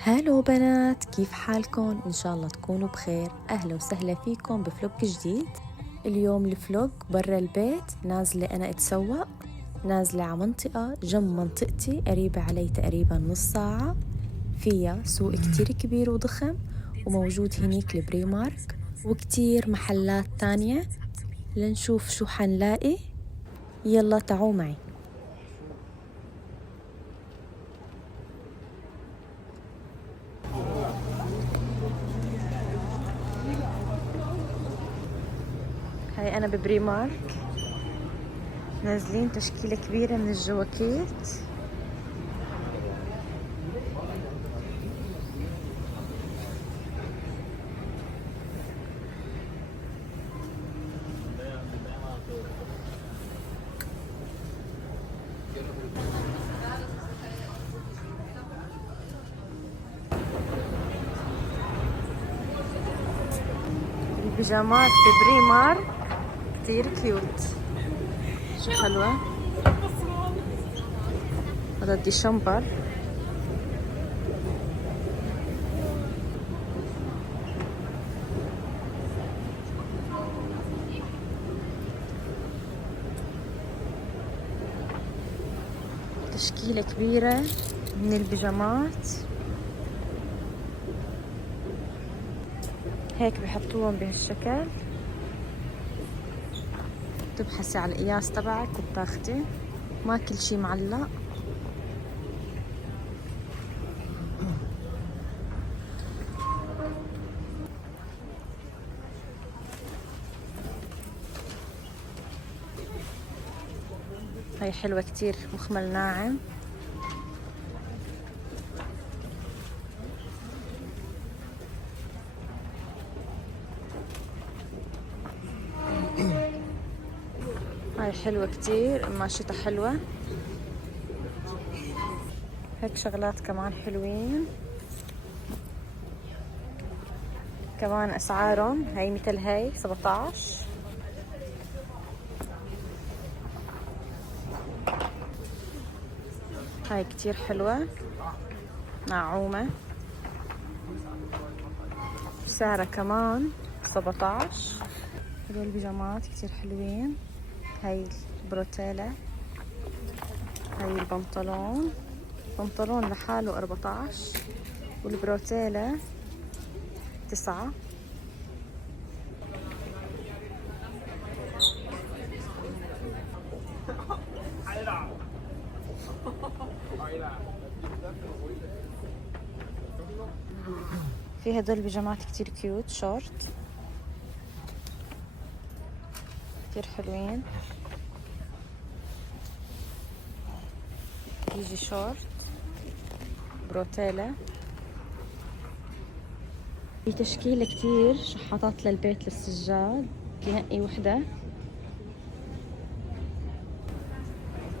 هالو بنات، كيف حالكم؟ إن شاء الله تكونوا بخير. أهلا وسهلا فيكم بفلوق جديد. اليوم الفلوق برا البيت، نازلة أنا أتسوق، نازلة على منطقة جنب منطقتي قريبة علي تقريبا نص ساعة، فيها سوق كتير كبير وضخم، وموجود هنيك البري مارك وكتير محلات تانية. لنشوف شو حنلاقي. يلا تعوا معي. هاي أنا ببري مارك، نازلين تشكيلة كبيرة من الجواكيت. البيجامات ببري مارك كتير كيوت، شو حلوة. هذا الديشمبر، تشكيلة كبيرة من البيجامات، هيك بحطوهم بهالشكل. تبحثي على القياس تبعك وبتاخدي، ما كل شي معلق. هاي حلوة كتير، مخمل ناعم. هاي حلوة كتير، قماشتها حلوة. هيك شغلات كمان حلوين، كمان أسعارهم هاي مثل هاي 17. هاي كتير حلوة، ناعومة، سعرها كمان 17. هدول البيجامات كتير حلوين. هاي البروتيلا، هاي البنطلون، بنطلون لحاله 14 والبروتيلا 9. في هدول البيجامات كتير كيوت، شورت كتير حلوين. يجي شورت بروتيلا. في تشكيلة كتير شحاطات للبيت للسجاد، تنقي وحدة.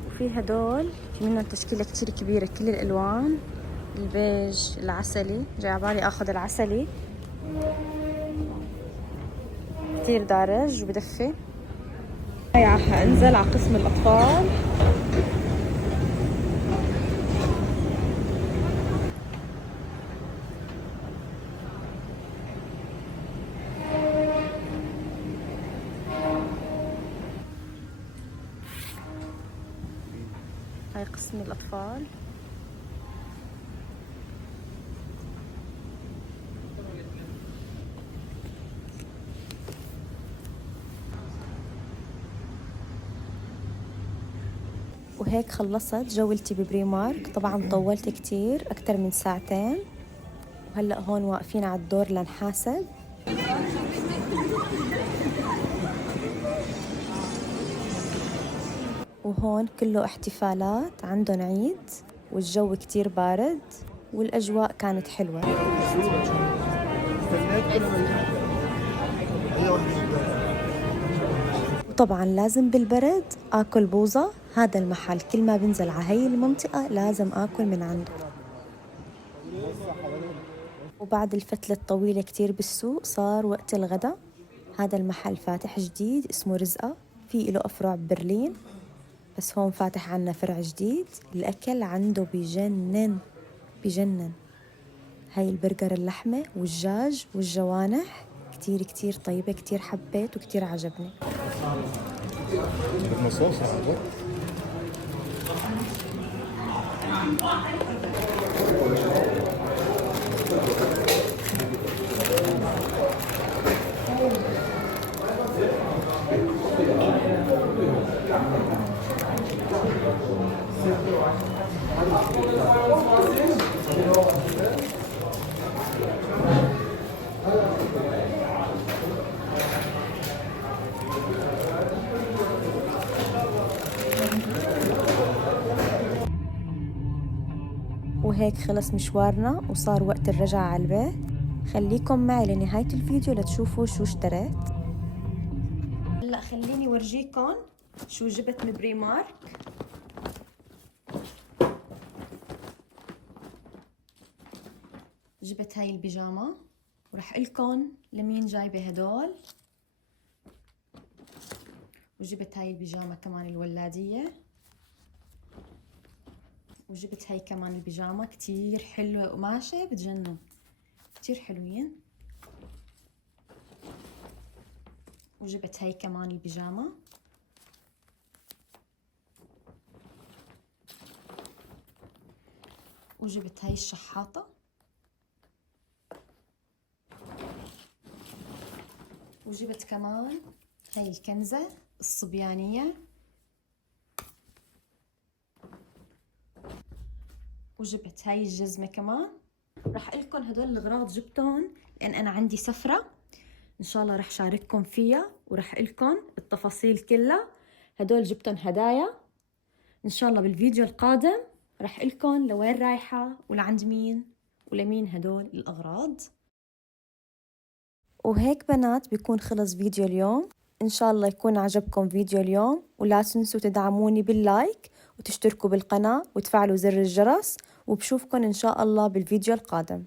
وفي هدول في منهم تشكيلة كتير كبيرة، كل الألوان، البيج، العسلي. جاي عبالي اخذ العسلي، كتير دارج وبدفي. هاي حانزل على قسم الأطفال. هاي قسم الأطفال. وهيك خلصت جولتي ببري مارك. طبعا طولت كتير، أكتر من ساعتين. وهلأ هون واقفين على الدور لنحاسب. وهون كله احتفالات، عندهم عيد، والجو كتير بارد والأجواء كانت حلوة. وطبعا لازم بالبرد آكل بوظة. هذا المحل كل ما بنزل على هاي المنطقة لازم آكل من عنده. وبعد الفترة الطويلة كتير بالسوق صار وقت الغداء. هذا المحل فاتح جديد اسمه رزقة، في له أفرع ببرلين. بس هون فاتح عنا فرع جديد، الأكل عنده بجنن بجنن. هاي البرجر اللحمة والدجاج والجوانح كتير كتير طيبة، كتير حبيت وكتير عجبني. بدنا صوص عندك؟ وهيك خلص مشوارنا وصار وقت الرجعة على البيت. خليكم معي لنهاية الفيديو لتشوفوا شو اشتريت. هلا خليني ورجيكم شو جبت من بري مارك. جبت هاي البيجامة، ورح لكم لمين جايبة هدول. وجبت هاي البيجامة كمان الولادية، وجبت هاي كمان البيجامة كتير حلوة وقماشة بتجنن، كتير حلوين. وجبت هاي كمان البيجامة. وجبت هاي الشحاطة. وجبت كمان هاي الكنزة الصبيانية. وجبت هاي الجزمة كمان. رح لكم هدول الأغراض جبتهم لأن أنا عندي سفرة إن شاء الله رح شارككم فيها، ورح لكم التفاصيل كلها. هدول جبتهم هدايا، إن شاء الله بالفيديو القادم رح لكم لوين رايحة ولعند مين ولمين هدول الأغراض. وهيك بنات بيكون خلص فيديو اليوم. إن شاء الله يكون عجبكم فيديو اليوم، ولا تنسوا تدعموني باللايك وتشتركوا بالقناة وتفعلوا زر الجرس، وبشوفكم إن شاء الله بالفيديو القادم.